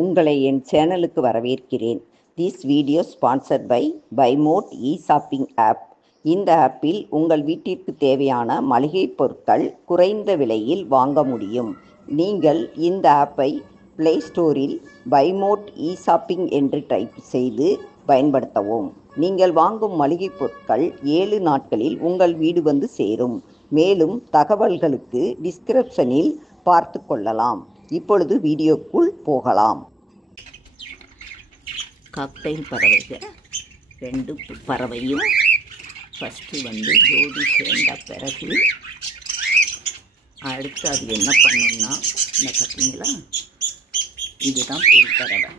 உங்களை என் சேனலுக்கு வரவேற்கிறேன். This video sponsored by Bymode e-shopping app. இந்த ஆப்பில் உங்கள் வீட்டிற்கு தேவையான மளிகை பொருட்கள் குறைந்த விலையில் வாங்க முடியும். நீங்கள் இந்த ஆப்பை பிளே ஸ்டோரில் பைமோட் இ-ஷாப்பிங் என்று டைப் செய்து பயன்படுத்தவும். நீங்கள் வாங்கும் மளிகை பொருட்கள் 7 நாட்களில் உங்கள் வீடு வந்து சேரும். மேலும் தகவல்களுக்கு டிஸ்கிரிப்ஷனில் பார்த்து கொள்ளலாம். இப்பொழுது வீடியோக்குள் போகலாம். காக்டைல் பறவைகள் 2 பறவையும் ஃபஸ்ட்டு ஜோடி சேர்ந்த பிறகு அடுத்து அது என்ன பண்ணுன்னா, இந்த பார்த்தீங்களா, இதுதான் பெண் பறவை.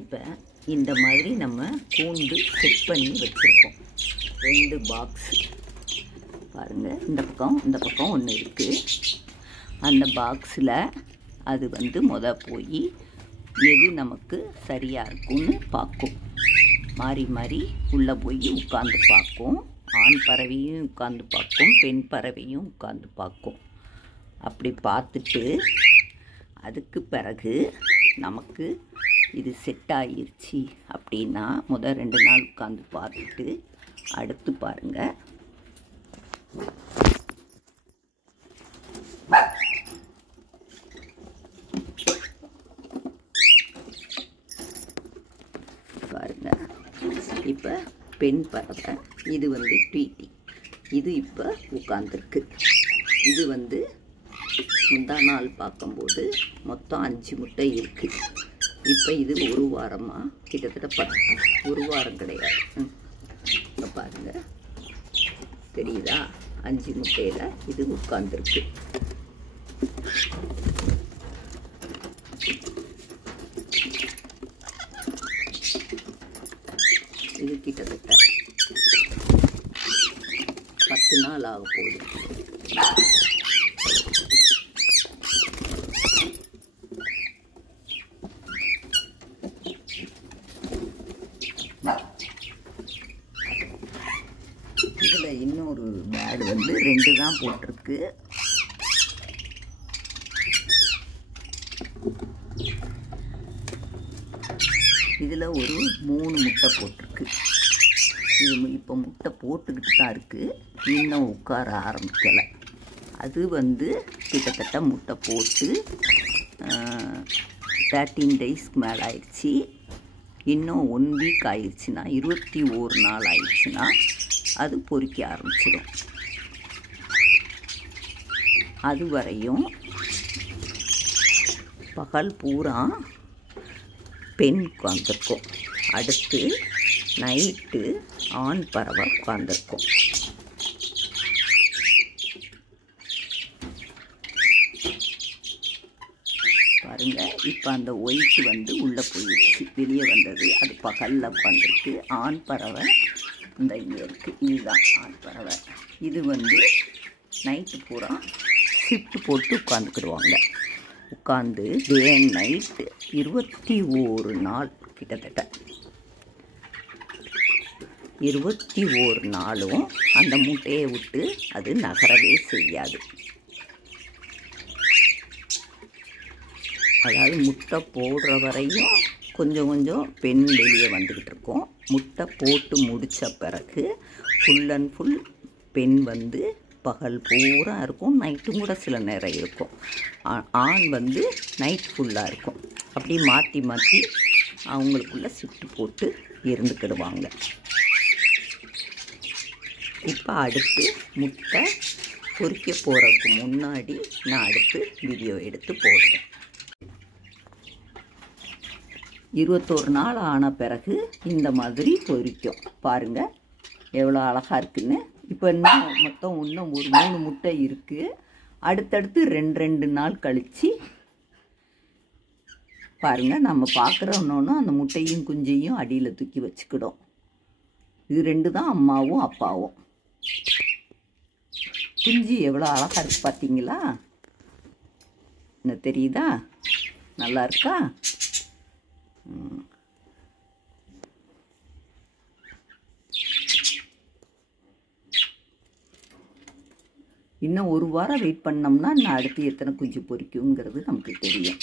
இப்போ இந்த மாதிரி நம்ம கூண்டு செட் பண்ணி வச்சுருக்கோம். 2 பாக்ஸு பாருங்கள், இந்த பக்கம் ஒன்று இருக்குது. அந்த பாக்ஸில் அது போய் எது நமக்கு சரியாக இருக்கும்னு பார்க்கும். மாறி மாறி உள்ளே போய் உட்காந்து பார்க்கும். ஆண் பறவையும் உட்காந்து பார்க்கும், பெண் பறவையும் உட்காந்து பார்க்கும். அப்படி பார்த்துட்டு அதுக்கு பிறகு நமக்கு இது செட் ஆகிருச்சு அப்படின்னா முதல் 2 நாள் உட்காந்து பார்த்துட்டு அடுத்து பாருங்கள், இப்போ பெண் பறவை இது ட்வீட்டி, இது இப்போ உட்காந்துருக்கு. இது முந்தா நாள் பார்க்கும்போது மொத்தம் 5 முட்டை இருக்குது. இப்போ இது ஒரு வாரமாக கிட்டத்தட்ட ஒரு வாரம் கிடையாது. இப்போ பாருங்கள், தெரியுதா, 5 முட்டையில் இது உட்காந்துருக்கு. இது கிட்டத்தட்ட 10 நாள் ஆக போகுது. இதில் இன்னொரு பேடு 2 தான் போட்டிருக்கு. இதில் ஒரு 3 முட்டை போட்டிருக்கு. இது இப்போ முட்டை போட்டுக்கிட்டு தான் இருக்குது, இன்னும் உட்கார ஆரம்பிக்கலை. அது கிட்டத்தட்ட முட்டை போட்டு 13 டேஸ்க்கு மேலே ஆயிடுச்சு. இன்னும் 1 வீக் ஆயிடுச்சுன்னா, 21 நாள் ஆயிடுச்சுன்னா அது பொறிக்க ஆரம்பிச்சிடும். அது வரையும் பகல் பூரா பெண் உட்காந்துருக்கும். அடுத்து நைட்டு ஆண் பறவை உட்காந்துருக்கும். பாருங்கள், இப்போ அந்த ஒயிட்டு உள்ளே போயிடுச்சு, வெளியே வந்தது. அது பகலில் உட்காந்துருக்கு. ஆண் பறவை இந்த இங்கே இருக்குது, இதுதான் ஆண் பறவை. இது நைட்டு பூரா ஷிஃப்ட் போட்டு உட்காந்துக்கிடுவாங்க. உட்காந்து டே அண்ட் நைட்டு 21 நாள், கிட்டத்தட்ட 21 நாளும் அந்த முட்டையை விட்டு அது நகரவே செய்யாது. அதாவது முட்டை போடுற வரையும் கொஞ்சம் கொஞ்சம் பெண் வெளியே வந்துக்கிட்டு இருக்கும். முட்டை போட்டு முடித்த பிறகு ஃபுல் அண்ட் ஃபுல் பெண் பகல் பூரா இருக்கும், நைட்டும் கூட சில நேரம் இருக்கும். ஆண் நைட் ஃபுல்லாக இருக்கும். அப்படி மாற்றி மாற்றி அவங்களுக்குள்ள ஷிஃப்ட் போட்டு இருந்துக்கிடுவாங்க. இப்போ அடுத்து முட்டை பொறிக்க போகிறதுக்கு முன்னாடி நான் அடுத்து வீடியோ எடுத்து போடுறேன். 21 நாள் ஆன பிறகு இந்த மாதிரி பொறிக்கும். பாருங்கள் எவ்வளோ அழகாக இருக்குன்னு. இப்போ மொத்தம் இன்னும் ஒரு 3 முட்டை இருக்குது. அடுத்தடுத்து 2 நாள் கழித்து பாருங்கள், நம்ம பார்க்குறோன்னு அந்த முட்டையும் குஞ்சையும் அடியில் தூக்கி வச்சுக்கிடும். இது 2 தான் அம்மாவும் அப்பாவும். குஞ்சு எவ்வளோ அழகாக இருக்குது பார்த்தீங்களா? என்ன தெரியுதா? நல்லா இருக்கா? இன்னும் ஒரு வாரம் வெயிட் பண்ணோம்னா அடுத்து எத்தனை குஞ்சு பொரிக்குங்கிறது நமக்கு தெரியும்.